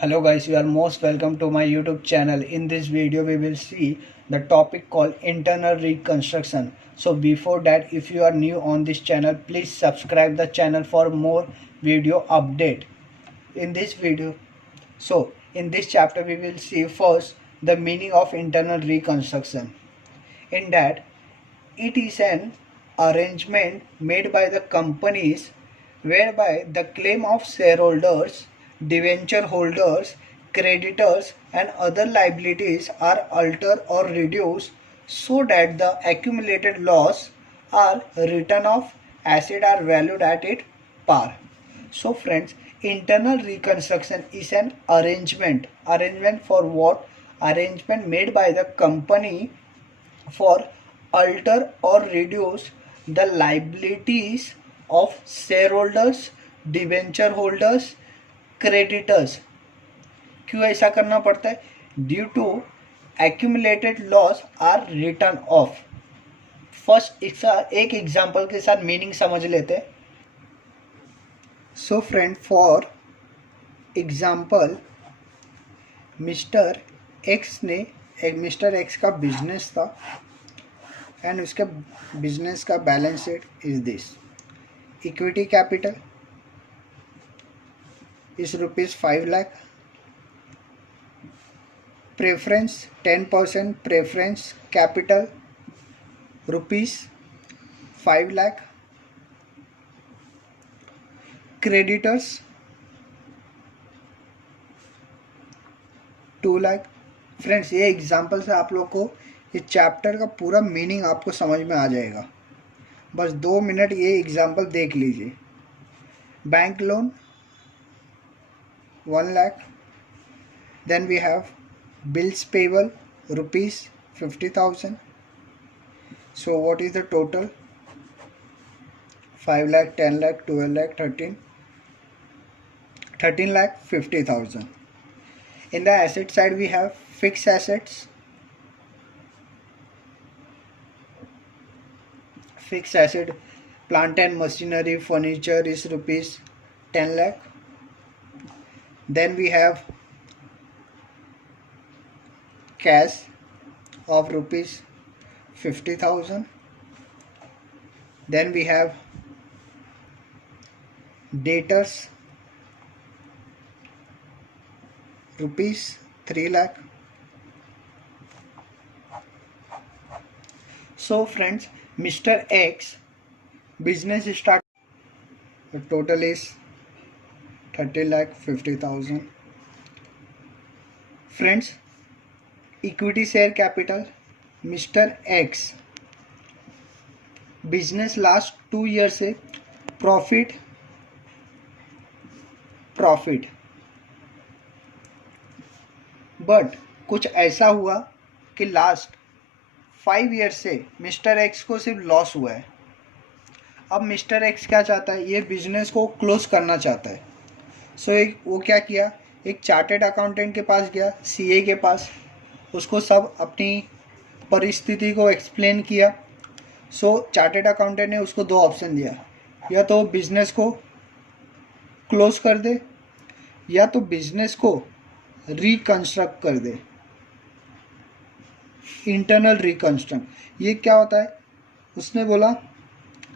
Hello guys, you are most welcome to my YouTube channel. In this video we will see the topic called internal reconstruction. So before that, if you are new on this channel, please subscribe the channel for more video update. In this video, in this chapter we will see first the meaning of internal reconstruction. In that, it is an arrangement made by the companies whereby the claim of shareholders, debenture holders, creditors and other liabilities are altered or reduced so that the accumulated loss are written off, asset are valued at its par. So friends, internal reconstruction is an arrangement. Arrangement for what? Arrangement made by the company for alter or reduce the liabilities of shareholders, debenture holders, creditors. क्यों ऐसा करना पड़ता है? Due to accumulated loss are written off. First इसका एक example के साथ meaning समझ लेते हैं. So friend, for example, mister X का बिजनेस था एंड उसके बिजनेस का balance sheet is this. Equity capital is ₹5 lakh. Preference 10% preference capital ₹5 lakh. Creditors 2 lakh. Friends, ये एग्जांपल से आप लोग को ये चैप्टर का पूरा मीनिंग आपको समझ में आ जाएगा. बस 2 मिनट ये एग्जांपल देख लीजिए. Bank loan 1 lakh. Then we have bills payable ₹50,000. So what is the total? 5 lakh, 10 lakh, 12 lakh, 13 lakh 50,000. In the asset side we have fixed assets. Fixed asset, plant and machinery, furniture is ₹10 lakh. Then we have cash of ₹50,000. Then we have debtors ₹3 lakh. So friends, Mr. X business start, the total is 30,50,000. Friends, equity share capital, Mr. X business last 2 years से profit but कुछ ऐसा हुआ कि last 5 year से mister x को सिर्फ loss हुआ है. अब मिस्टर एक्स क्या चाहता है? ये बिजनेस को क्लोज करना चाहता है. सो वो क्या किया? एक चार्टेड अकाउंटेंट के पास गया, सीए के पास. उसको सब अपनी परिस्थिति को एक्सप्लेन किया. सो चार्टेड अकाउंटेंट ने उसको 2 ऑप्शन दिया, या तो बिजनेस को क्लोज कर दे या तो बिजनेस को रिकंस्ट्रक्ट कर दे. इंटरनल रिकंस्ट्रक्ट, ये क्या होता है? उसने बोला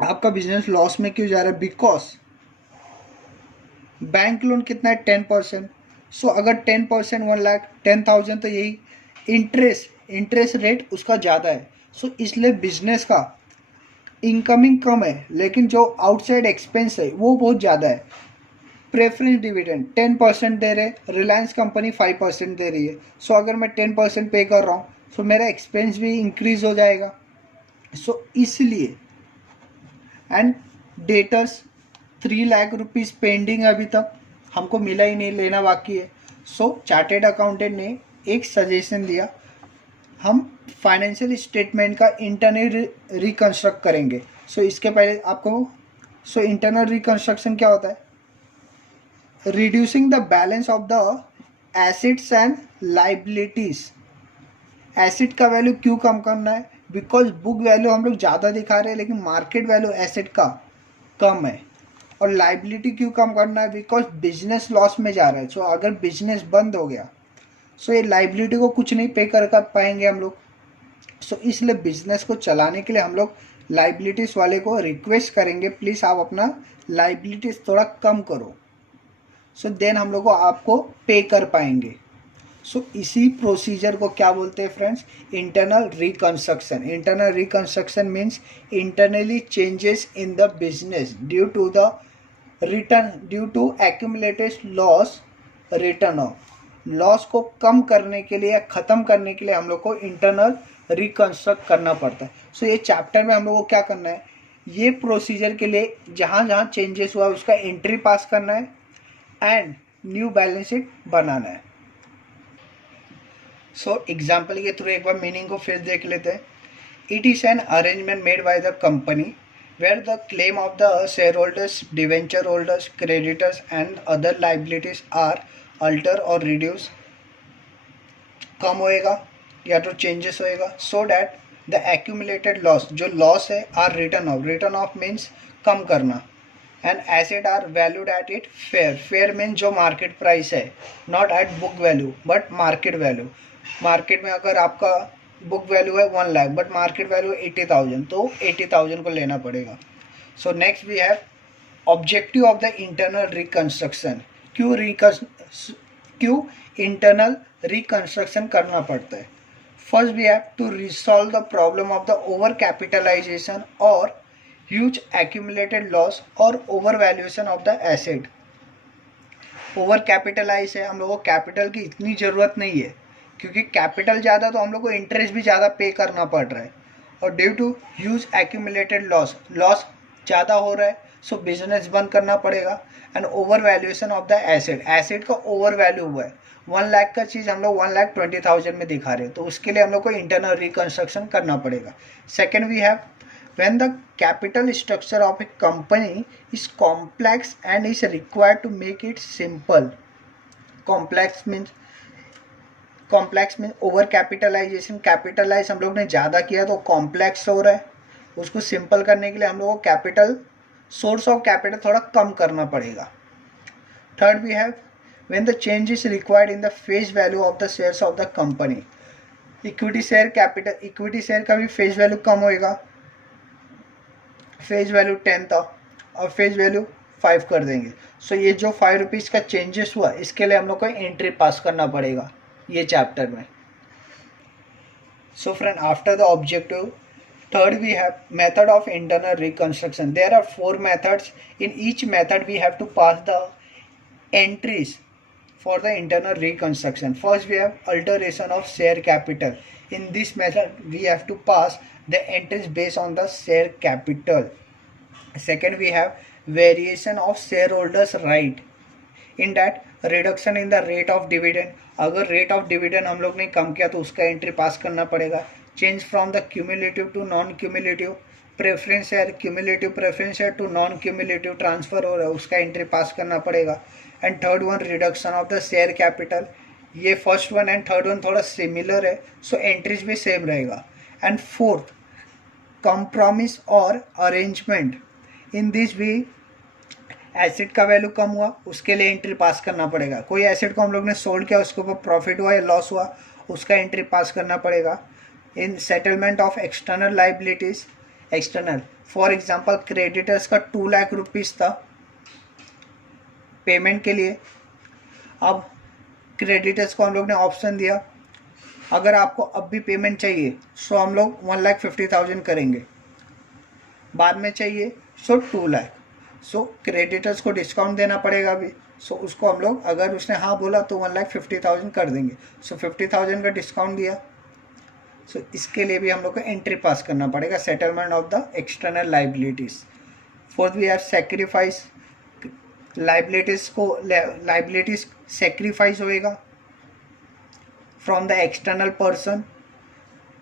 आपका बिजनेस लॉस में क्यों जा रहा है? बिकॉज बैंक लोन कितना है? 10%. सो अगर 10% 1 लाख 10,000, तो यही इंटरेस्ट रेट उसका ज़्यादा है. सो इसलिए बिजनेस का इनकमिंग कम है, लेकिन जो आउटसाइड एक्सपेंस है वो बहुत ज़्यादा है. प्रेफरेंस डिविडेंड 10% दे रहे, रिलायंस कंपनी 5% दे रही है. सो अगर मैं 10% पे कर रहा हूँ, सो मेरा एक्सपेंस भी इंक्रीज हो जाएगा. सो इसलिए, and debtors 3 lakh rupees pending है, अभी तक हमको मिला ही नहीं, लेना बाकी है. सो चार्टेड अकाउंटेंट ने एक सजेशन दिया, हम फाइनेंशियल स्टेटमेंट का इंटरनल रिकंस्ट्रक्ट करेंगे. सो इसके पहले आपको इंटरनल रिकंस्ट्रक्शन क्या होता है? Reducing the balance of the assets and liabilities. Asset का वैल्यू क्यों कम करना है? बिकॉज बुक वैल्यू हम लोग ज़्यादा दिखा रहे हैं, लेकिन मार्केट वैल्यू एसेट का कम है. और लाइबिलिटी क्यों कम करना है? बिकॉज बिजनेस लॉस में जा रहा है। सो अगर बिजनेस बंद हो गया सो ये लाइबिलिटी को कुछ नहीं पे कर पाएंगे हम लोग। सो इसलिए बिजनेस को चलाने के लिए हम लोग लाइबिलिटीज़ वाले को रिक्वेस्ट करेंगे, प्लीज़ आप अपना लाइबिलिटीज़ थोड़ा कम करो। सो देन हम लोग को आपको पे कर पाएंगे। सो इसी प्रोसीजर को क्या बोलते हैं friends? Internal reconstruction. Internal reconstruction means internally changes in the business due to the due to accumulated loss written off. Loss को कम करने के लिए या ख़त्म करने के लिए हम लोग को इंटरनल रिकंस्ट्रक्ट करना पड़ता है। सो ये चैप्टर में हम लोग को क्या करना है? ये प्रोसीजर के लिए जहाँ जहाँ चेंजेस हुआ उसका एंट्री पास करना है एंड न्यू बैलेंस शीट बनाना है। सो एग्जाम्पल के थ्रू एक बार मीनिंग को फिर देख लेते हैं। It is an arrangement made by the company where the claim of the shareholders, debenture holders, creditors and other liabilities are alter or reduce, कम होएगा या तो चेंजेस होएगा, so that the accumulated loss, जो लॉस है, are written off. written off means कम करना, and asset are valued at it fair. fair means जो market price है, not at book value but market value. Market में अगर आपका book value है 1 lakh but market value 80,000 तो 80,000 को लेना पड़ेगा। So next we have objective of the internal reconstruction. क्यों इंटरनल रिकंस्ट्रक्शन करना पड़ता है? First we have to resolve the problem of the over capitalisation और ह्यूज एक्यूमुलेटेड लॉस और over valuation of the asset. Over capitalise है, हम लोगों को कैपिटल की इतनी ज़रूरत नहीं है क्योंकि कैपिटल ज़्यादा तो हम लोग को इंटरेस्ट भी ज़्यादा पे करना पड़ रहा है, और due to huge accumulated loss ज़्यादा हो रहा है, सो बिजनेस बंद करना पड़ेगा। And over valuation of the asset का ओवर वैल्यू हुआ है। 1 लाख का चीज़ हम लोग 1,20,000 में दिखा रहे हैं, तो उसके लिए हम लोग को इंटरनल रिकंस्ट्रक्शन करना पड़ेगा। Second we have when the capital structure of a company is complex and is required to make it simple. complex means over capitalisation, capitalise हम लोग ने ज़्यादा किया तो कॉम्प्लेक्स हो रहा है, उसको सिंपल करने के लिए हम लोग को कैपिटल सोर्स ऑफ कैपिटल थोड़ा कम करना पड़ेगा। Third we have when the change is required in the face value of the shares of the company. Equity share का भी फेस वैल्यू कम होएगा। फेस वैल्यू 10 था और फेस वैल्यू 5 कर देंगे। सो ये जो 5 रुपीज़ का चेंजेस हुआ इसके लिए हम लोग को एंट्री पास करना पड़ेगा ये चैप्टर में। So friend after the objective third we have method of internal reconstruction. There are 4 methods. In each method we have to pass the entries for the internal reconstruction. First we have alteration of share capital. In this method we have to pass the entries based on the share capital. Second we have variation of shareholders right. In that reduction in the rate of dividend. अगर rate of dividend हम लोग ने कम किया तो उसका entry pass करना पड़ेगा। Change from the cumulative to non cumulative. Preference share cumulative preference share to non cumulative transfer हो रहा है, उसका एंट्री पास करना पड़ेगा। And third one reduction of the share capital. ये first one and third one थोड़ा similar है, so entries भी सेम रहेगा। एंड फोर्थ कंप्रोमिस और अरेंजमेंट। इन दिस भी एसेट का वैल्यू कम हुआ उसके लिए एंट्री पास करना पड़ेगा। कोई एसेट को हम लोग ने सोल्ड किया उसके ऊपर प्रॉफिट हुआ या लॉस हुआ उसका एंट्री पास करना पड़ेगा। In settlement of external liabilities. External for example creditors का 2 लाख रुपीस था पेमेंट के लिए। अब क्रेडिटर्स को हम लोग ने ऑप्शन दिया अगर आपको अब भी पेमेंट चाहिए सो हम लोग 1,50,000 करेंगे, बाद में चाहिए सो 2 लाख। सो क्रेडिटर्स को डिस्काउंट देना पड़ेगा अभी, सो उसको हम लोग अगर उसने हाँ बोला तो 1,50,000 कर देंगे। सो 50,000 का डिस्काउंट दिया, सो इसके लिए भी हम लोग को एंट्री पास करना पड़ेगा। Settlement of the external liabilities. Fourth we have sacrifice. Liabilities sacrifice होएगा from the external person.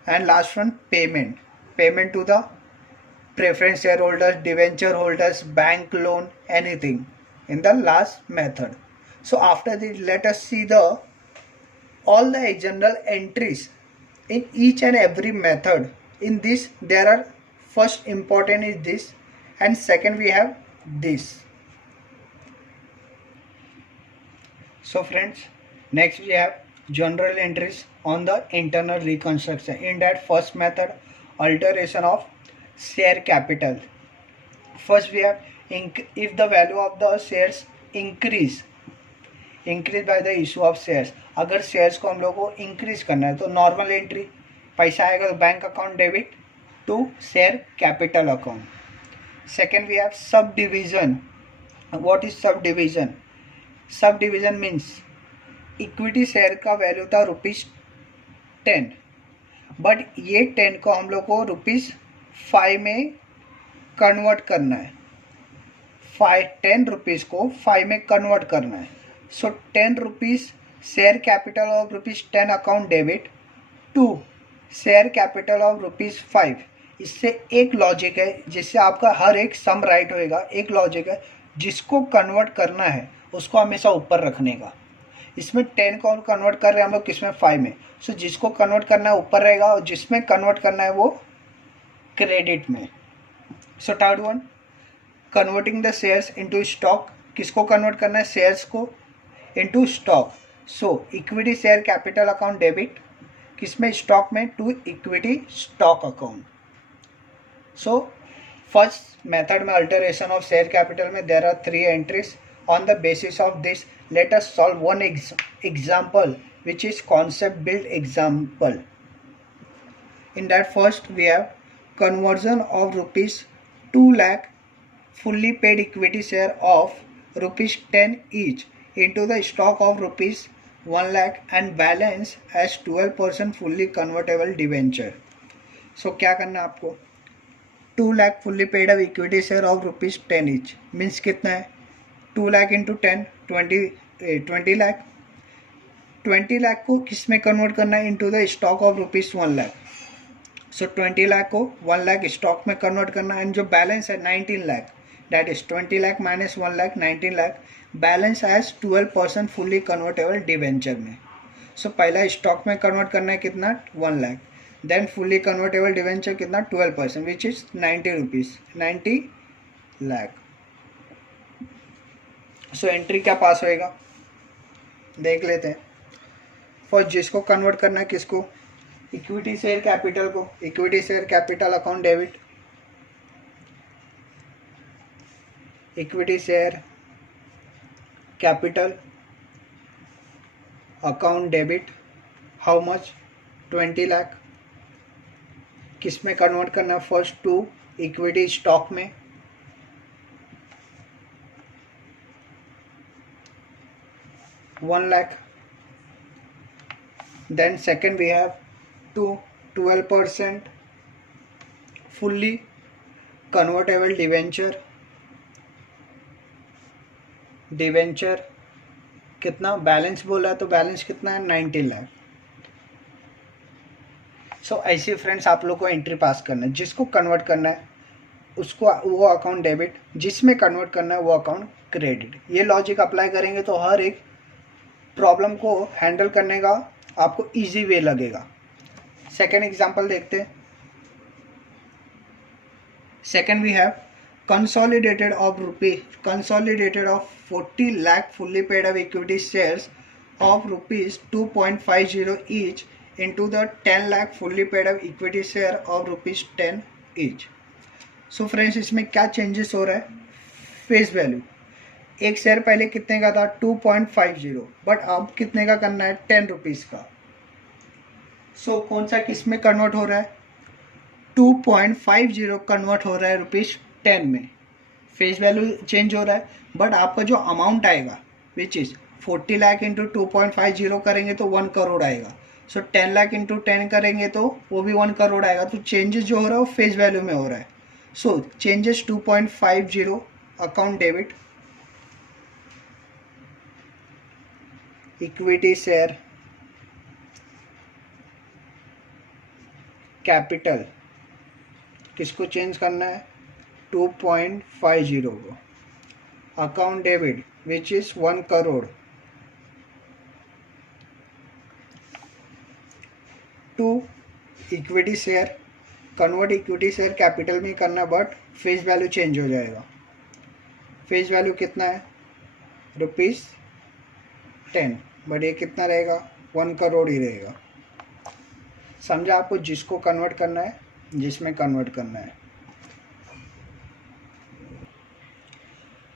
And last one payment to the preference share holders, debenture holders, bank loan, anything in the last method. So after this let us see the all the general entries in each and every method. In this there are first important is this and second we have this. So friends, next we have journal entries on the internal reconstruction. In that first method, alteration of share capital. First we have if the value of the shares increase by the issue of shares. अगर shares को हम लोग को increase करना है तो normal entry पैसा आएगा तो bank account debit to share capital account. Second we have subdivision. What is subdivision? Subdivision means equity share का वैल्यू था ₹10, बट ये 10 को हम लोग को ₹5 में कन्वर्ट करना है. 10 रुपीज़ को 5 में कन्वर्ट करना है. So 10 rupees share capital of ₹10 account debit to share capital of ₹5. इससे एक लॉजिक है जिससे आपका हर एक सम राइट होएगा. एक लॉजिक है जिसको कन्वर्ट करना है उसको हमेशा ऊपर रखने का. इसमें 10 को कन्वर्ट कर रहे हैं हम लोग किसमें? 5 में. सो जिसको कन्वर्ट करना है ऊपर रहेगा और जिसमें कन्वर्ट करना है वो क्रेडिट में. So third one, converting the shares into stock. किसको कन्वर्ट करना है? शेयर्स को into stock. So equity share capital account debit किसमें? स्टॉक में to equity stock account. So first method में अल्टरेशन ऑफ शेयर कैपिटल में there are 3 entries. On the basis of this let us solve one example which is concept build example. In that first we have conversion of ₹2 lakh fully paid equity share of ₹10 each into the stock of ₹1 lakh and balance as 12% fully convertible debenture. So क्या करना है आपको? 2 lakh fully paid of equity share of ₹10 each means कितना है? 2 lakh into 10 20 lakh. 20 lakh को किस में convert करना है? Into the stock of ₹1 lakh. सो 20 लाख को 1 लाख स्टॉक में कन्वर्ट करना है. एंड जो बैलेंस है 19 lakh, that is 20 lakh minus 1 lakh 19 lakh. Balance as 12% fully convertible debenture में. सो पहला स्टॉक में कन्वर्ट करना है कितना? 1 lakh. Then fully convertible debenture कितना? 12% which is 90 rupees 90 lakh. So entry क्या पास होएगा देख लेते हैं. फर्स्ट जिसको कन्वर्ट करना है किसको? इक्विटी शेयर कैपिटल को. Equity share capital account debit. Equity share capital account debit how much? 20 lakh. किस में कन्वर्ट करना है? फर्स्ट टू इक्विटी स्टॉक में. $1 lakh. Then second we have 12% fully convertible debenture कितना? बैलेंस बोला है तो बैलेंस कितना है? 90 लाख. सो ऐसे फ्रेंड्स आप लोग को एंट्री पास करना है. जिसको कन्वर्ट करना है उसको वो अकाउंट डेबिट, जिसमें कन्वर्ट करना है वो अकाउंट क्रेडिट. ये लॉजिक अप्लाई करेंगे तो हर एक प्रॉब्लम को हैंडल करने का आपको इजी वे लगेगा. सेकेंड एग्जांपल देखते हैं. Second we have consolidated of 40 lakh fully paid up equity shares of ₹2.50 each into the 10 lakh fully paid up equity share of ₹10 each. So friends इसमें क्या changes हो रहा है? फेस वैल्यू एक share पहले कितने का था? 2.50, बट अब कितने का करना है? 10 रुपीज़ का. सो कौन सा किस में कन्वर्ट हो रहा है? 2.50 कन्वर्ट हो रहा है ₹10 में. फेस वैल्यू चेंज हो रहा है बट आपका जो अमाउंट आएगा विच इज़ 40 लाख इंटू 2.50 करेंगे तो 1 करोड़ आएगा. सो 10 लाख इंटू 10 करेंगे तो वो भी 1 करोड़ आएगा. तो चेंजेस जो हो रहा है वो फेस वैल्यू में हो रहा है. So changes 2.50 account debit. Equity share capital किसको चेंज करना है? 2.50 को. Account debit which is 1 crore to equity share. Convert equity share capital में करना बट फेस वैल्यू चेंज हो जाएगा. फेस वैल्यू कितना है? 10, बट ये कितना रहेगा 1 करोड़ ही रहेगा। समझा आपको, जिसको कन्वर्ट करना है जिसमें कन्वर्ट करना है।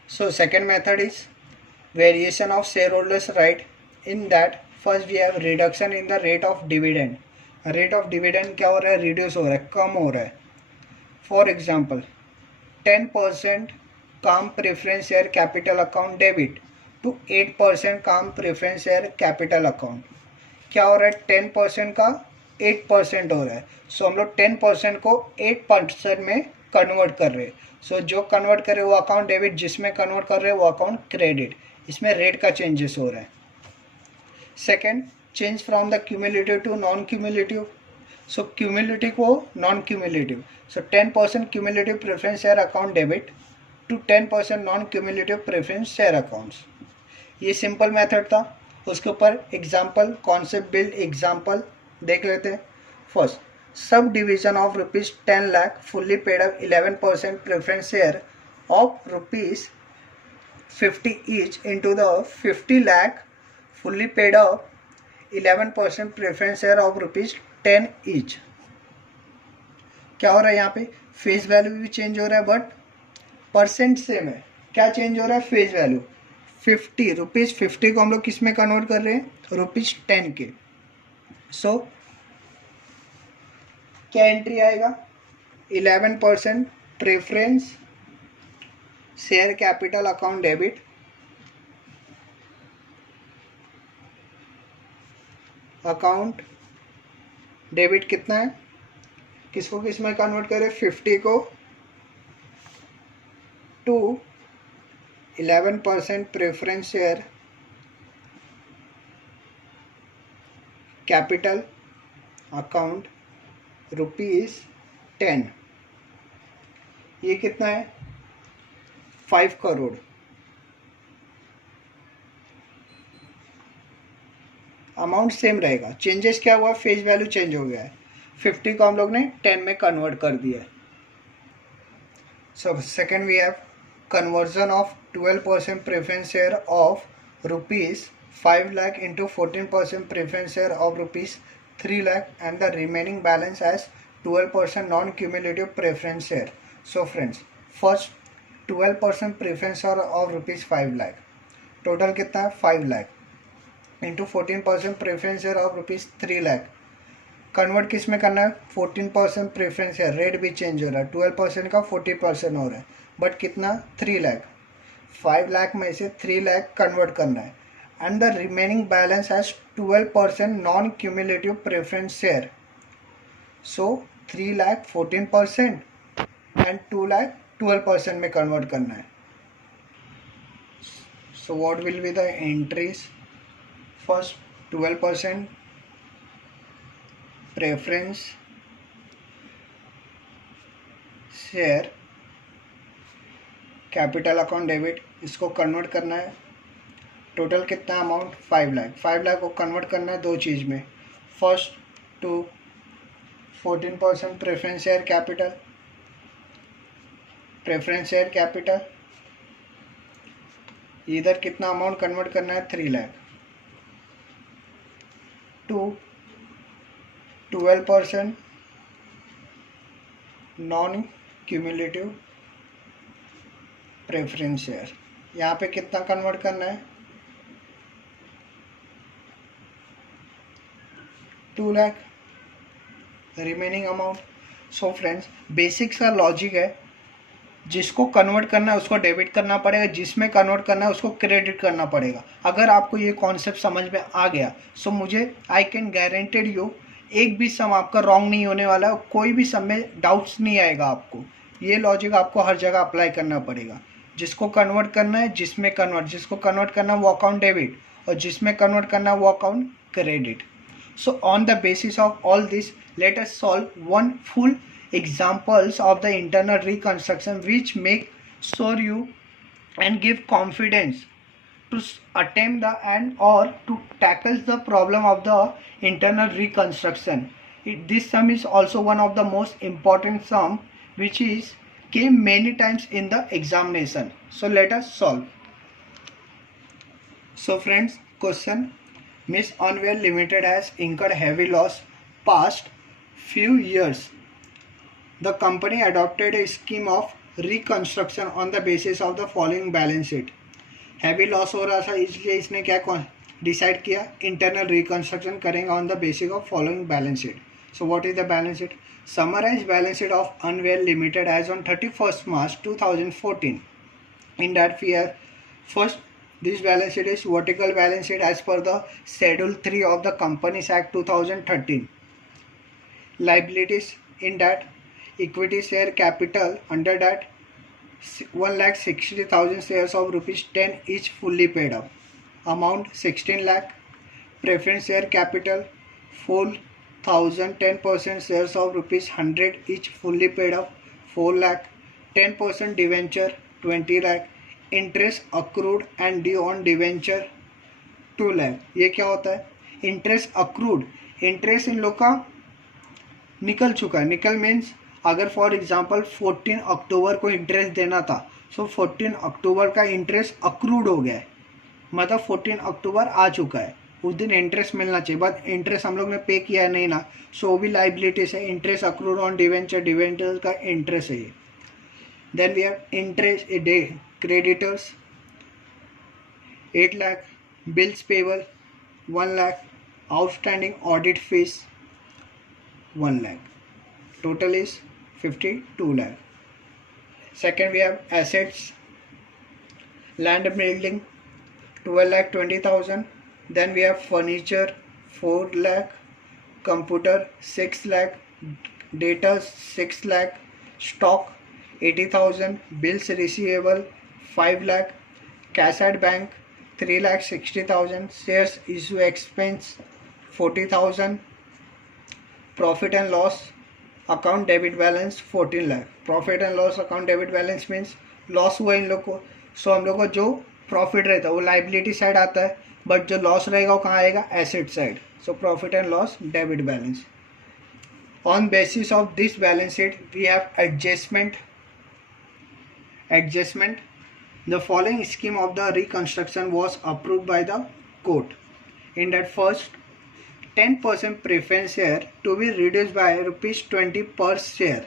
So second method is variation of shareholders right. In that first we have reduction in the rate of dividend. Rate of dividend क्या हो रहा है, reduce हो रहा है, कम हो रहा है। For example 10% cum preference share capital account debit to 8% cum preference share capital account. क्या हो रहा है, 10% का 8% हो रहा है। सो हम लोग 10% को 8% में कन्वर्ट कर रहे हैं। सो जो कन्वर्ट कर रहे हैं वो अकाउंट डेबिट, जिसमें कन्वर्ट कर रहे हैं वो अकाउंट क्रेडिट। इसमें रेट का चेंजेस हो रहा है। Second, change from the cumulative to non cumulative. So cumulative को non cumulative. So 10% cumulative preference share account debit to 10% non cumulative preference share accounts. ये सिंपल मेथड था। उसके ऊपर एग्जाम्पल, कॉन्सेप्ट बिल्ड एग्जाम्पल देख लेते हैं। First, sub division of rupees 10 lakh fully paid up 11% preference share of rupees 50 each into the 50 lakh fully paid up 11% preference share of rupees 10 each. क्या हो रहा है यहाँ पे, फेस वैल्यू भी चेंज हो रहा है बट परसेंट सेम है। क्या चेंज हो रहा है, फेस वैल्यू। 50 रुपीज 50 को हम लोग किस में कन्वर्ट कर रहे हैं, रुपीज 10 के। सो क्या एंट्री आएगा, 11% preference share capital account debit account debit कितना है, किसको किस में कन्वर्ट करें, 50 को to 11% preference share capital account rupees 10। ये कितना है, 5 करोड़। अमाउंट सेम रहेगा, चेंजेस क्या हुआ, फेस वैल्यू चेंज हो गया है। 50 को हम लोग ने 10 में कन्वर्ट कर दिया है। So second we have conversion of 12% preference share of rupees 5 lakh into 14% preference share of rupees 3 lakh and the remaining balance as 12% non-cumulative preference share. So friends, first 12% preference share of rupees 5 lakh, total कितना है 5 lakh into 14% preference share of rupees 3 lakh। Convert किस में करना है, 14% preference है, rate भी change हो रहा है, 12% का 40% हो रहा है, बट कितना 3 लाख। 5 लाख में से 3 लाख कन्वर्ट करना है and the remaining balance has 12% non cumulative preference share. So 3 lakh 14% and 2 lakh 12% में कन्वर्ट करना है। So what will be the entries, first 12% preference share capital account debit, इसको कन्वर्ट करना है। टोटल कितना अमाउंट, 5 लाख। 5 लाख को कन्वर्ट करना है दो चीज़ में, first to 14% preference share capital, preference share capital इधर कितना अमाउंट कन्वर्ट करना है, 3 lakh to 12% non cumulative preference share, यहाँ पे कितना कन्वर्ट करना है, 2 lakh remaining amount. So friends, basics का लॉजिक है, जिसको कन्वर्ट करना है उसको डेबिट करना पड़ेगा, जिसमें कन्वर्ट करना है उसको क्रेडिट करना पड़ेगा। अगर आपको ये कॉन्सेप्ट समझ में आ गया सो मुझे आई कैन गारंटेड यू एक भी सम आपका रॉन्ग नहीं होने वाला है, कोई भी सम में डाउट्स नहीं आएगा आपको। ये लॉजिक आपको हर जगह अप्लाई करना पड़ेगा। जिसको कन्वर्ट करना है जिसमें कन्वर्ट, जिसको कन्वर्ट करना है वो अकाउंट डेबिट और जिसमें कन्वर्ट करना है वो account credit. So on the basis of all this let us solve one full examples of the internal reconstruction which make sure you and give confidence to attempt the and or to tackle the problem of the internal reconstruction. This sum is also one of the most important sum which is came many times in the examination. So let us solve. So friends, question, miss Anvel limited has incurred heavy loss past few years. The company adopted a scheme of reconstruction on the basis of the following balance sheet. Heavy loss हो रहा था इसलिए इसने क्या decide किया, internal reconstruction करेंगे on the basis of following balance sheet. So what is the balance sheet? Summarise balance sheet of Anvel limited as on 31st March 2014. In that we have first, this balance sheet is vertical balance sheet as per the Schedule 3 of the Companies Act 2013. Liabilities in that, equity share capital under that 1,60,000 shares of rupees 10 each fully paid up. Amount 16 lakh. Preference share capital 4,000 10% shares of rupees 100 each fully paid up 4 lakh. 10% debenture 20 lakh. Interest accrued and due on debenture 2 lakh. ये क्या होता है? Interest accrued, interest in लोग का निकल चुका है. निकल मीन्स अगर फॉर एग्जांपल 14 अक्टूबर को इंटरेस्ट देना था, सो 14 अक्टूबर का इंटरेस्ट अक्रूड हो गया है, मतलब 14 अक्टूबर आ चुका है, उस दिन इंटरेस्ट मिलना चाहिए, बट इंटरेस्ट हम लोग ने पे किया है नहीं ना, सो वो भी लाइबिलिटीज है. Interest accrued on debenture, debenture का इंटरेस्ट है ये. Then we have interest a day creditors 8 lakh, bills payable 1 lakh, outstanding audit fees 1 lakh. Total is 52 lakh. Second we have assets, land and building 12 lakh 20,000. Then we have furniture 4 lakh, computer 6 lakh, data 6 lakh, stock 80,000, bills receivable 5 lakh, cash at bank 3,60,000, shares issue expense 40,000, profit and loss account debit balance 14 lakh. Profit and loss account debit balance means loss हुआ इन लोग को, सो हम लोग को जो profit रहता है वो लाइबिलिटी साइड आता है, बट जो लॉस रहेगा वो कहाँ आएगा? Asset side. So profit and loss debit balance. On basis of this balance sheet we have adjustment. The following scheme of the reconstruction was approved by the court. In that, first, 10% preference share to be reduced by rupees 20 per share.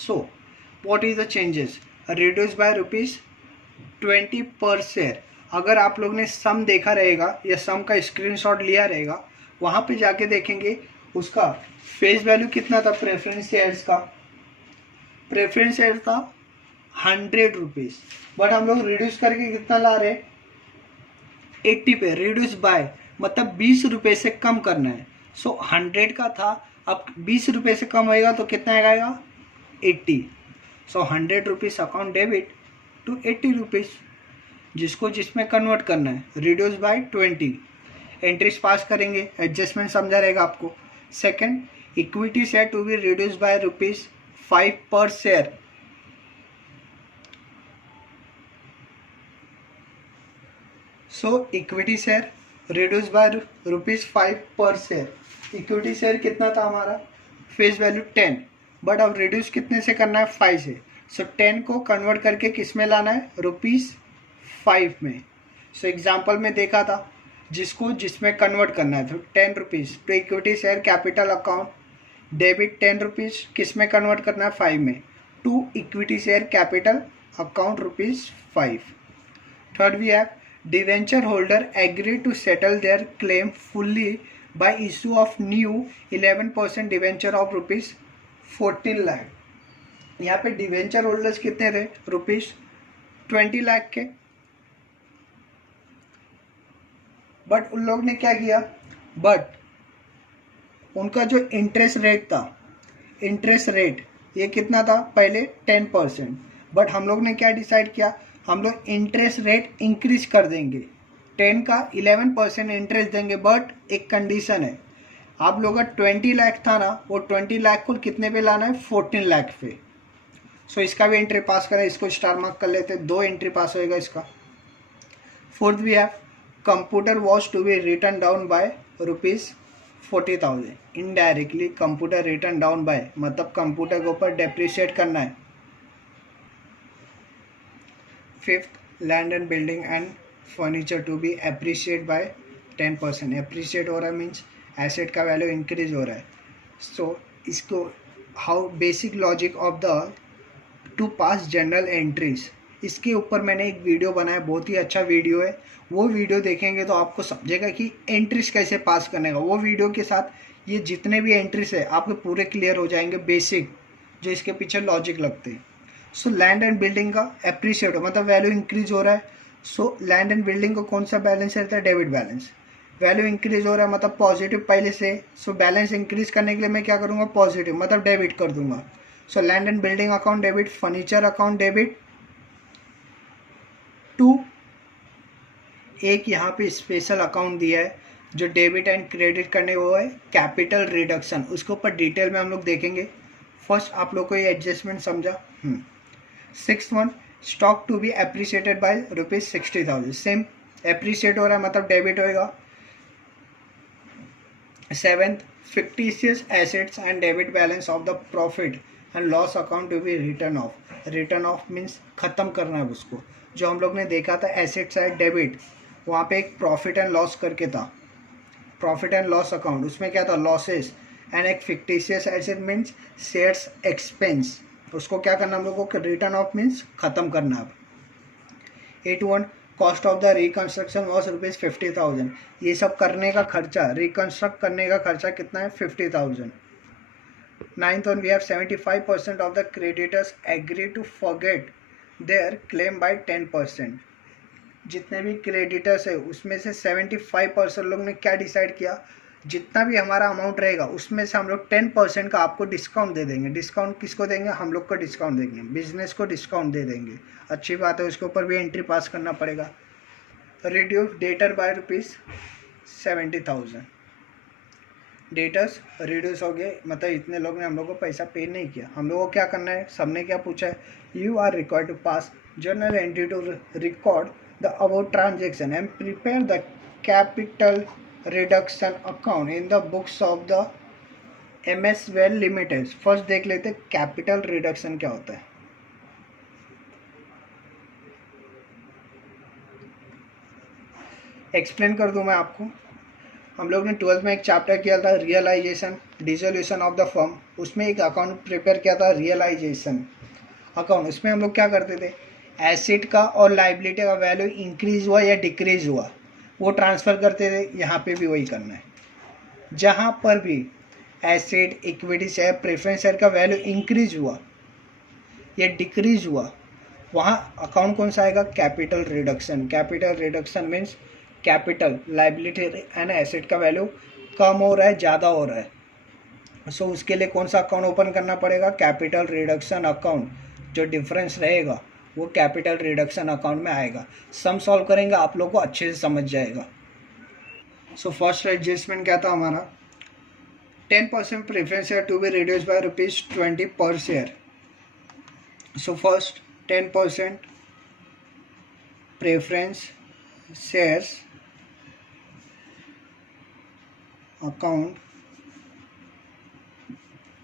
So, what is the changes? Reduced by rupees 20 per share. अगर आप लोग ने सम देखा रहेगा या सम का screenshot लिया रहेगा, वहाँ पे जाके देखेंगे उसका फेस वैल्यू कितना था. प्रेफरेंस शेयर्स का प्रेफरेंस शेयर था 100 रुपीज़, बट हम लोग रिड्यूस करके कितना ला रहे हैं? 80 पे. रिड्यूस बाय मतलब 20 रुपये से कम करना है. सो 100 का था, अब 20 रुपये से कम होएगा तो कितना आएगा? 80. So 100 rupees account debit to 80 rupees, जिसको जिसमें कन्वर्ट करना है. Reduce by 20. एंट्रीज पास करेंगे, एडजस्टमेंट समझा रहेगा आपको. Second, equity share to be reduce by rupees 5 per share. So equity share reduce by rupees 5 per share. Equity share कितना था हमारा? फेस वैल्यू 10, बट अब रिड्यूस कितने से करना है? 5 से. सो 10 को कन्वर्ट करके किस में लाना है? रुपीज़ 5 में. सो एग्जाम्पल में देखा था जिसको जिसमें कन्वर्ट करना है, तो 10 rupees to equity share capital account debit 10 rupees किस में कन्वर्ट करना है? 5 में. To equity share capital account rupees 5. Third we have debenture holder agree to settle their claim fully by issue of new 11% debenture of rupees 14 lakh. यहाँ पे debenture holders कितने थे? Rupees 20 lakh के. बट उन लोग ने क्या किया? बट उनका जो इंटरेस्ट रेट था, इंटरेस्ट रेट ये कितना था? पहले 10%, बट हम लोग ने क्या डिसाइड किया? हम लोग इंटरेस्ट रेट इंक्रीज कर देंगे. 10 का 11% इंटरेस्ट देंगे, बट एक कंडीशन है. आप लोग का 20 लाख था ना, वो 20 लाख को कितने पे लाना है? 14 लाख पे. सो इसका भी एंट्री पास करें, इसको स्टार मार्क कर लेते हैं, 2 एंट्री पास होएगा इसका. Fourth we have computer was to be written down by rupees 40,000. Indirectly computer written down by मतलब कंप्यूटर के ऊपर डेप्रिशिएट करना है. Fifth, land and building and furniture to be appreciate by 10%। अप्रिशिएट हो रहा है मीन्स एसेट का वैल्यू इंक्रीज हो रहा है। सो इसको how basic logic of the to pass journal entries, इसके ऊपर मैंने एक वीडियो बनाया, बहुत ही अच्छा वीडियो है। वो वीडियो देखेंगे तो आपको समझेगा कि एंट्रीज कैसे पास करने का। वो वीडियो के साथ ये जितने भी एंट्रीज है आपके पूरे क्लियर हो जाएंगे, बेसिक जो इसके पीछे लॉजिक लगते हैं। सो लैंड एंड बिल्डिंग का एप्रिशिएट हो मतलब वैल्यू इंक्रीज हो रहा है। सो लैंड एंड बिल्डिंग को कौन सा बैलेंस रहता है? Debit balance. वैल्यू इंक्रीज हो रहा है मतलब पॉजिटिव पहले से। सो बैलेंस इंक्रीज करने के लिए मैं क्या करूँगा? पॉजिटिव मतलब डेबिट कर दूंगा। So land and building account debit, furniture account debit to. एक यहाँ पे स्पेशल अकाउंट दिया है जो डेबिट एंड क्रेडिट करने वो है कैपिटल रिडक्शन, उसके ऊपर डिटेल में हम लोग देखेंगे। फर्स्ट आप लोग को ये एडजस्टमेंट समझा। 6th one, stock to be appreciated by ₹60,000। Same appreciate हो रहा है मतलब डेबिट होएगा। 7th, fictitious assets and debit balance of the profit and loss account to be written off। Return of means खत्म करना है उसको। जो हम लोग ने देखा था एसेट साइड डेबिट, वहाँ पे एक प्रॉफिट एंड लॉस करके था, प्रॉफिट एंड लॉस अकाउंट, उसमें क्या था? लॉसेस। एंड एक fictitious asset means shares expense, उसको क्या करना हम लोगों को? रिटर्न ऑफ मीन्स खत्म करना। अब 8.1, cost of the reconstruction was ₹50,000। ये सब करने का खर्चा, रिकन्स्ट्रक्ट करने का खर्चा कितना है? 50,000। 9th one, we have 75% of the creditors agree to forget their claim by 10%। जितने भी क्रेडिटर्स है उसमें से 75% लोग ने क्या डिसाइड किया? जितना भी हमारा अमाउंट रहेगा उसमें से हम लोग 10% का आपको डिस्काउंट दे देंगे। डिस्काउंट किसको देंगे? हम लोग को डिस्काउंट देंगे, बिजनेस को डिस्काउंट दे देंगे। अच्छी बात है, उसके ऊपर भी एंट्री पास करना पड़ेगा। Reduce debtor by ₹70,000। Debtors reduce हो गए मतलब इतने लोग ने हम लोग को पैसा पे नहीं किया। हम लोग को क्या करना है? सबने क्या पूछा है? You are required to pass journal entry to record the about transaction and prepare the capital reduction account in the books of the MS well limited. First देख लेते कैपिटल रिडक्शन क्या होता है। एक्सप्लेन कर दूं मैं आपको। हम लोग ने 12th में एक चैप्टर किया था realisation dissolution of the firm, उसमें एक अकाउंट प्रिपेयर किया था रियलाइजेशन अकाउंट। उसमें हम लोग क्या करते थे? एसेट का और लाइबिलिटी का वैल्यू इंक्रीज हुआ या डिक्रीज हुआ वो ट्रांसफ़र करते थे। यहाँ पे भी वही करना है। जहाँ पर भी asset, equity share, preference share का वैल्यू इंक्रीज हुआ या डिक्रीज हुआ वहाँ अकाउंट कौन सा आएगा? Capital reduction. Capital reduction means capital, liability and asset का वैल्यू कम हो रहा है, ज़्यादा हो रहा है। सो उसके लिए कौन सा अकाउंट ओपन करना पड़ेगा? Capital reduction account. जो डिफरेंस रहेगा वो कैपिटल रिडक्शन अकाउंट में आएगा। सम सॉल्व करेंगे आप लोग को अच्छे से समझ जाएगा। सो फर्स्ट एडजस्टमेंट क्या था हमारा? 10% preference share to be reduce by ₹20 per share. So first 10% preference shares account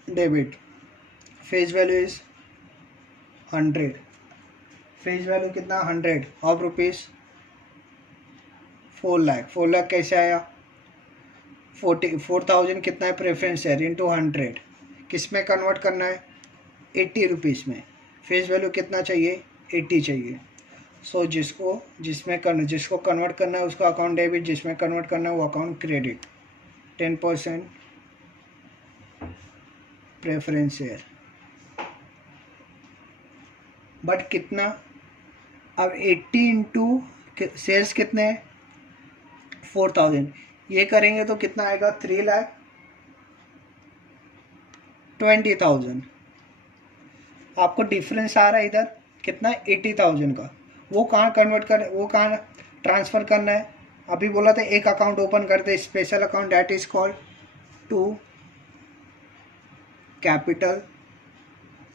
debit, face value is 100। Face value कितना? 100 ऑफ रुपीज़ 4 लाख। 4 लाख कैसे आया? 4,000 कितना है? Preference share into 100। किस में कन्वर्ट करना है? 80 रुपीज़ में। फेस वैल्यू कितना चाहिए? 80 चाहिए। सो जिसको कन्वर्ट करना है उसको अकाउंट डेबिट, जिसमें कन्वर्ट करना है वो account credit. 10% preference share, but कितना? अब 80 इंटू शेयर्स कितने हैं? 4,000। ये करेंगे तो कितना आएगा? 3,20,000। आपको डिफरेंस आ रहा है इधर कितना? 80,000 का। वो कहाँ ट्रांसफ़र करना है? अभी बोला था एक अकाउंट ओपन करते, special account, that is called to capital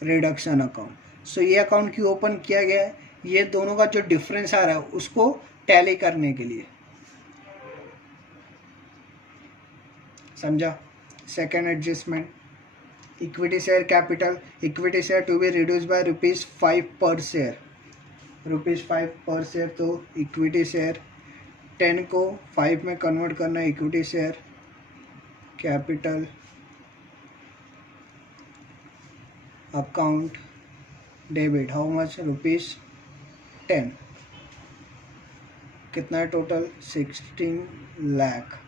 reduction account. So ये अकाउंट क्यों ओपन किया गया है? ये दोनों का जो डिफरेंस आ रहा है उसको टैली करने के लिए। समझा? Second adjustment, equity share capital, equity share to be reduce by ₹5 per share. ₹5 per share, तो इक्विटी शेयर। 10 को 5 में कन्वर्ट करना है, equity share. Capital account debit, how much? ₹10। कितना है total? 16 lakh.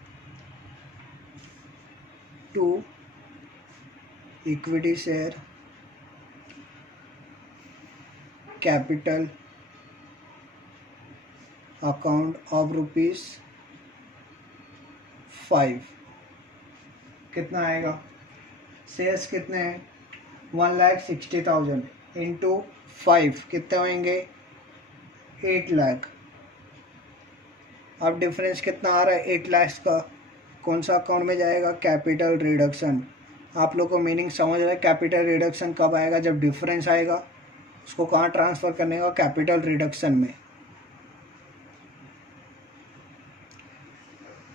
To equity share capital account of ₹5। कितना आएगा? Shares कितने हैं? 1,60,000 इंटू 5 कितने होंगे? 8 लाख। अब डिफरेंस कितना आ रहा है 8 लाख का? कौन सा अकाउंट में जाएगा? Capital reduction. आप लोग को मीनिंग समझ रहा है? कैपिटल रिडक्शन कब आएगा? जब डिफरेंस आएगा। उसको कहाँ ट्रांसफ़र करने का? कैपिटल रिडक्शन में।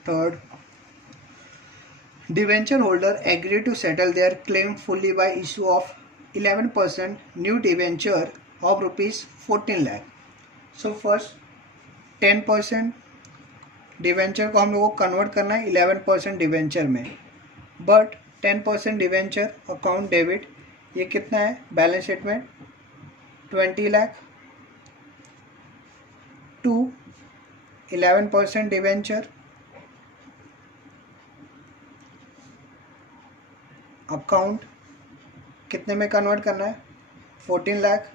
Third, debenture holder agree to settle their claim fully by issue of 11% new debenture of ₹14 lakh. So first 10% debenture को हम लोग को कन्वर्ट करना है 11% डिवेंचर में, बट 10% डिवेंचर अकाउंट डेबिट, ये कितना है बैलेंस शीट में? 20 लाख। टू 11% डिवेंचर अकाउंट कितने में कन्वर्ट करना है? 14 लाख।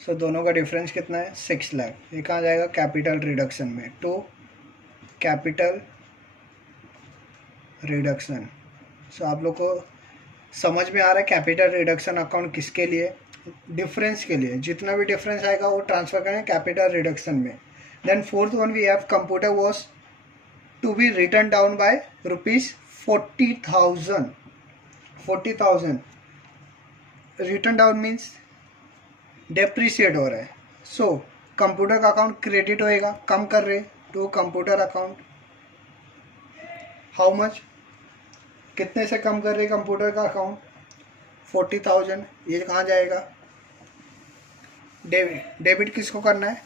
सो दोनों का डिफरेंस कितना है? 6 लाख। ये कहाँ जाएगा? कैपिटल रिडक्शन में। To capital reduction. सो आप लोग को समझ में आ रहा है कैपिटल रिडक्शन अकाउंट किसके लिए? डिफरेंस के लिए। जितना भी डिफरेंस आएगा वो ट्रांसफर करें कैपिटल रिडक्शन में। Then fourth one we have computer was to be written down by ₹40,000। 40,000 written down means depreciate हो रहा है। सो कंप्यूटर का अकाउंट क्रेडिट होएगा, कम कर रहे to computer account. How much? कितने से कम कर रहे कंप्यूटर का अकाउंट? 40,000। ये कहाँ जाएगा? डेबिट किसको करना है?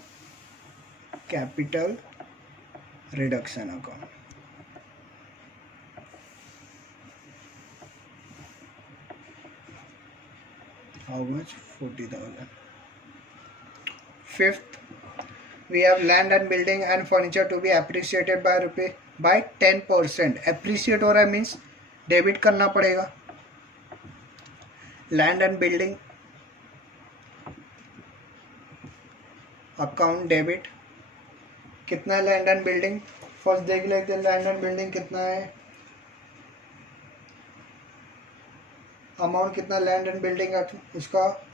Capital reduction account. How much? 40,000। Fifth, we have land and building and furniture to be appreciated by 10%। appreciate हो रहा है मीन्स डेबिट करना पड़ेगा। Land and building account debit. कितना है लैंड एंड बिल्डिंग? फर्स्ट देख लेते हैं लैंड एंड बिल्डिंग कितना है। अमाउंट कितना लैंड एंड बिल्डिंग का? उसका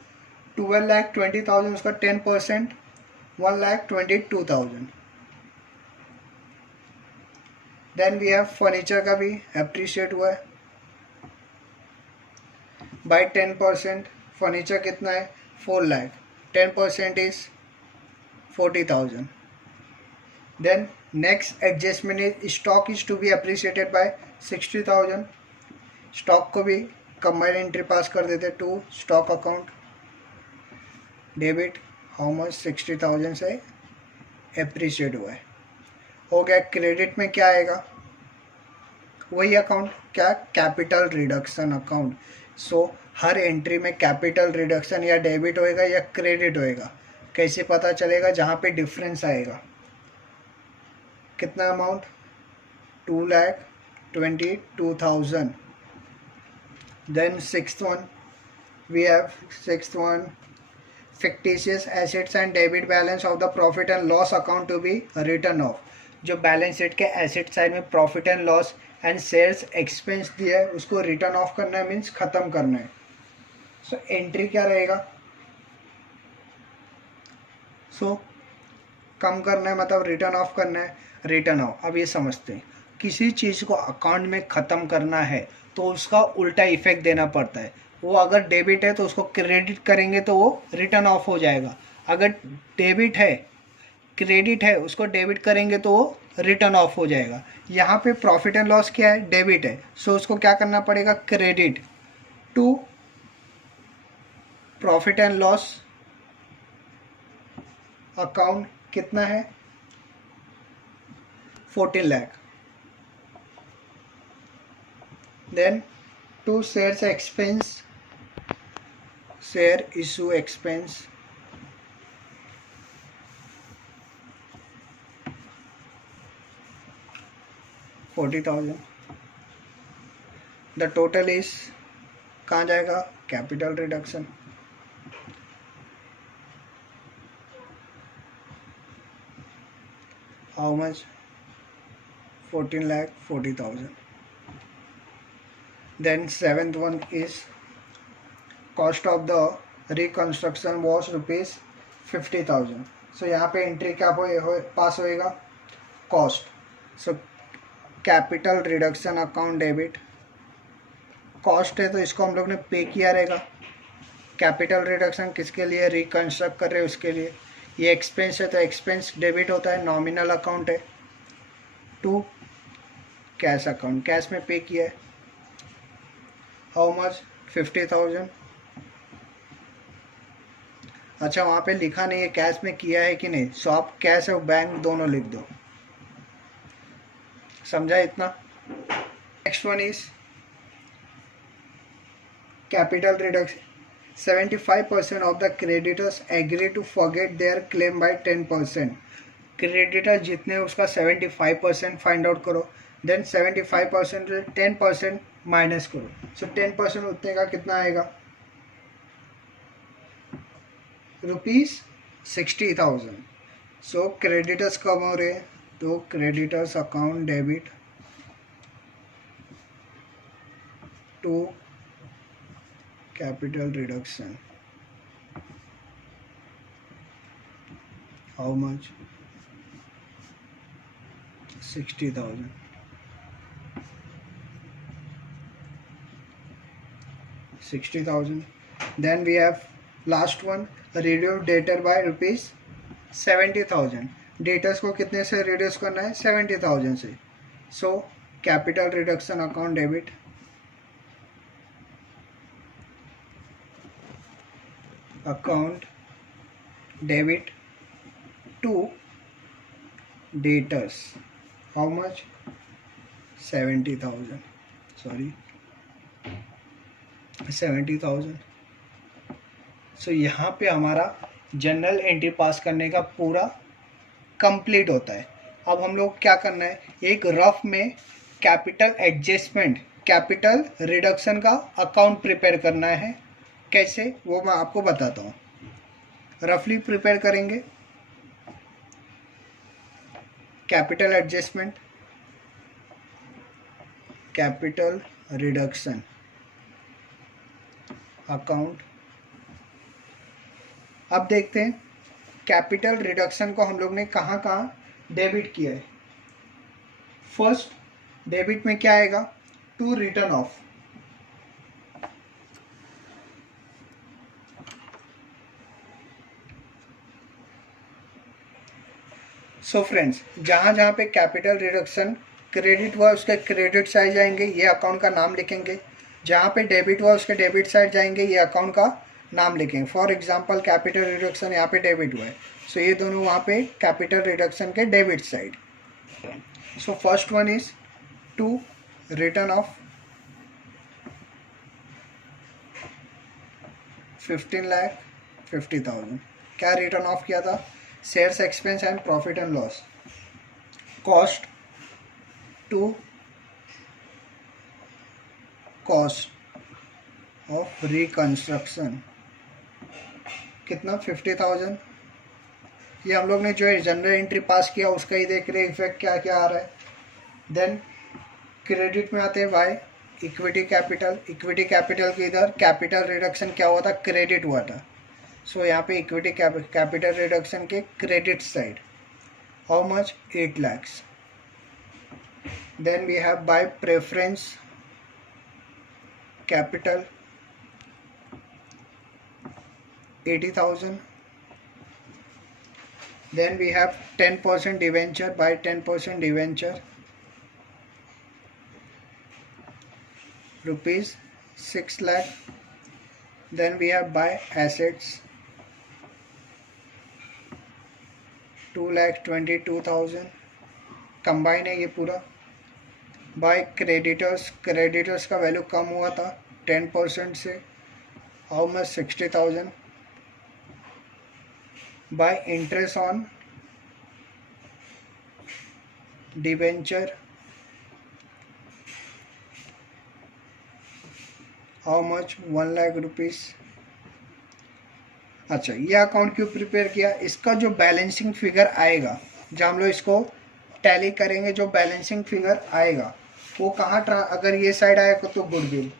12,20,000, उसका 10% 1,22,000। देन वी हैव फर्नीचर का भी अप्रिशिएट हुआ है बाय 10%। फर्नीचर कितना है? 4 lakh. 10% is 40,000। Then next adjustment is stock is to be appreciated by 60,000। Stock को भी कंबाइंड एंट्री पास कर देते to stock account debit. How much? 60,000 से एप्रिशिएट हुआ है। हो गया। क्रेडिट में क्या आएगा? वही अकाउंट, क्या? Capital reduction account. सो हर एंट्री में कैपिटल रिडक्शन या डेबिट होएगा या क्रेडिट होएगा। कैसे पता चलेगा? जहाँ पे डिफरेंस आएगा। कितना amount? 2,22,000। Then sixth one fictitious assets and debit balance of the profit and loss account to be written off। जो बैलेंस शीट के एसेट साइड में profit and loss and sales expense दिया है उसको रिटर्न ऑफ करना है, means खत्म करना है। सो एंट्री क्या रहेगा? सो कम करना है मतलब रिटर्न ऑफ करना है, रिटर्न ऑफ। अब ये समझते हैं, किसी चीज़ को अकाउंट में ख़त्म करना है तो उसका उल्टा इफेक्ट देना पड़ता है। वो अगर डेबिट है तो उसको क्रेडिट करेंगे तो वो रिटर्न ऑफ हो जाएगा। अगर डेबिट है, क्रेडिट है, उसको डेबिट करेंगे तो वो रिटर्न ऑफ हो जाएगा। यहाँ पे प्रॉफिट एंड लॉस क्या है? डेबिट है, सो उसको क्या करना पड़ेगा? Credit to profit and loss account कितना है 14 lakh. Then to shares expense, share issue expense 40,000। The total is कहाँ जाएगा capital reduction. How much 14,40,000। Then seventh one is cost of the reconstruction was rupees 50,000। So यहाँ पे entry क्या pass होएगा cost. सो capital reduction account debit, cost है तो इसको हम लोग ने पे किया रहेगा। कैपिटल रिडक्शन किसके लिए रिकंस्ट्रक्ट कर रहे हैं उसके लिए। ये एक्सपेंस है तो एक्सपेंस डेबिट होता है, नॉमिनल अकाउंट है। टू कैश अकाउंट, कैश में पे किया है। How much 50,000। अच्छा वहाँ पे लिखा नहीं है कैश में किया है कि नहीं, सो आप कैश और बैंक दोनों लिख दो। समझा इतना। Next one is capital reduction. 75% of the creditors agree to forget their claim by 10%। Creditor जितने उसका 75% फाइंड आउट करो, देन 75% से 10% माइनस करो। सो 10% उतने का कितना आएगा ₹60,000। सो क्रेडिटर्स कम हो रहे हैं तो creditors account debit to capital reduction. How much 60,000। Then we have last one, reduce debtor by ₹70,000। Debtors को कितने से रिड्यूस करना है 70,000 से। So capital reduction account debit to debtors. How much 70,000, sorry 70,000। सो यहाँ पे हमारा जनरल एंट्री पास करने का पूरा कंप्लीट होता है। अब हम लोग क्या करना है, एक रफ में कैपिटल एडजस्टमेंट कैपिटल रिडक्शन का अकाउंट प्रिपेयर करना है। कैसे वो मैं आपको बताता हूँ। रफली प्रिपेयर करेंगे capital adjustment capital reduction account. अब देखते हैं कैपिटल रिडक्शन को हम लोग ने कहाँ कहाँ डेबिट किया है। फर्स्ट डेबिट में क्या आएगा to written off. So friends जहाँ जहाँ पे कैपिटल रिडक्शन क्रेडिट हुआ उसके क्रेडिट साइड जाएंगे, ये अकाउंट का नाम लिखेंगे। जहाँ पे डेबिट हुआ उसके डेबिट साइड जाएंगे, ये अकाउंट का नाम लिखेंगे। फॉर एग्जांपल कैपिटल रिडक्शन यहाँ पे डेबिट हुआ है, सो ये दोनों वहाँ पे कैपिटल रिडक्शन के debit side. So first one is to written off 15,50,000। क्या रिटर्न ऑफ किया था, shares expense and profit and loss. Cost to cost of reconstruction कितना 50,000। ये हम लोग ने जो है जनरल एंट्री पास किया उसका ही देख रहे इफेक्ट क्या क्या आ रहा है। देन क्रेडिट में आते हैं by equity capital. Equity capital के इधर कैपिटल रिडक्शन क्या हुआ था क्रेडिट हुआ था, सो यहाँ पे इक्विटी कैपिटल रिडक्शन के credit side. How much 8 lakhs। Then we have by preference capital 80,000। Then we have 10% debenture by 10% debenture ₹6 lakh। Then we have buy assets 2,22,000 combine है ये पूरा. बाय क्रेडिटर्स, क्रेडिटर्स का वैल्यू कम हुआ था 10% से, how much 60,000. Bye interest on debenture, how much 1 lakh rupees. अच्छा, ये अकाउंट क्यों प्रिपेयर किया? इसका जो बैलेंसिंग फिगर आएगा, जब हम लोग इसको टैली करेंगे, जो बैलेंसिंग फिगर आएगा वो कहाँ अगर ये साइड आएगा तो गुडविल,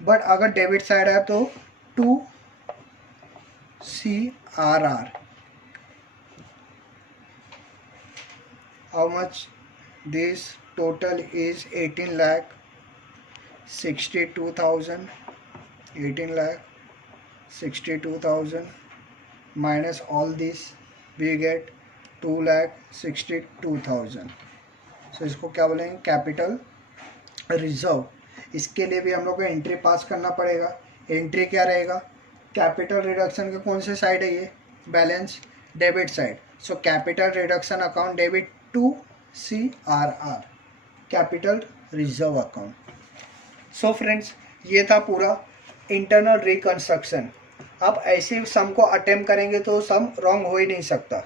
बट अगर डेबिट साइड आया तो to CRR. How much this total is 18,62,000. 18,62,000 minus all this we get 2,62,000. So इसको क्या बोलेंगे? Capital reserve. इसके लिए भी हम लोग को एंट्री पास करना पड़ेगा. एंट्री क्या रहेगा? कैपिटल रिडक्शन के कौन से साइड है? ये balance debit side. So capital reduction account debit to CRR, capital reserve account. So friends, ये था पूरा इंटरनल रिकंस्ट्रक्शन. आप ऐसे सम को अटेम्प्ट करेंगे तो सम रॉन्ग हो ही नहीं सकता.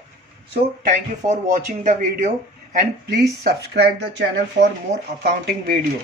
So thank you for watching the video and please subscribe the channel for more accounting video.